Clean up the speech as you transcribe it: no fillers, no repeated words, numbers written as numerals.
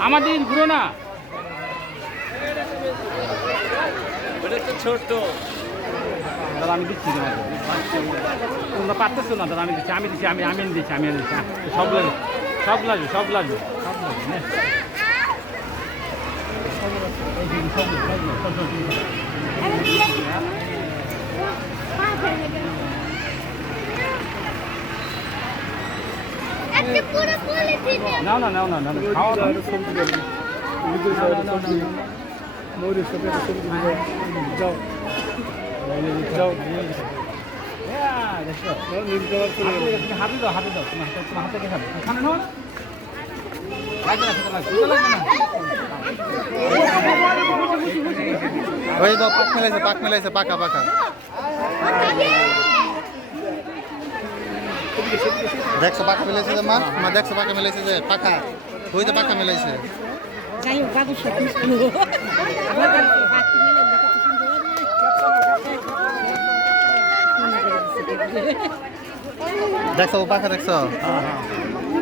আমাদের ঘুরো না ছোট দাদা আমি দিচ্ছি তোমরা পারতেছো না দাদা আমি দিচ্ছি আমি দিচ্ছি সব লাগবে সব লাগবে সব লাগবে সব লাগবে নাও না খাওয়া ময়ূরের সাথে একটা ছবি তুলে যাও যাও হাতে দাও তোমার হাতে খাবে ওখানে নয় ওই তো পাক মেলাইছে পাকা দেখছো পাকা মেলাইছে যে মা দেখছো পাকা মেলাইছে যে পাকা ওই তো পাকা মেলাইছে যাই হোক বাবু দেখছো পাকা দেখছো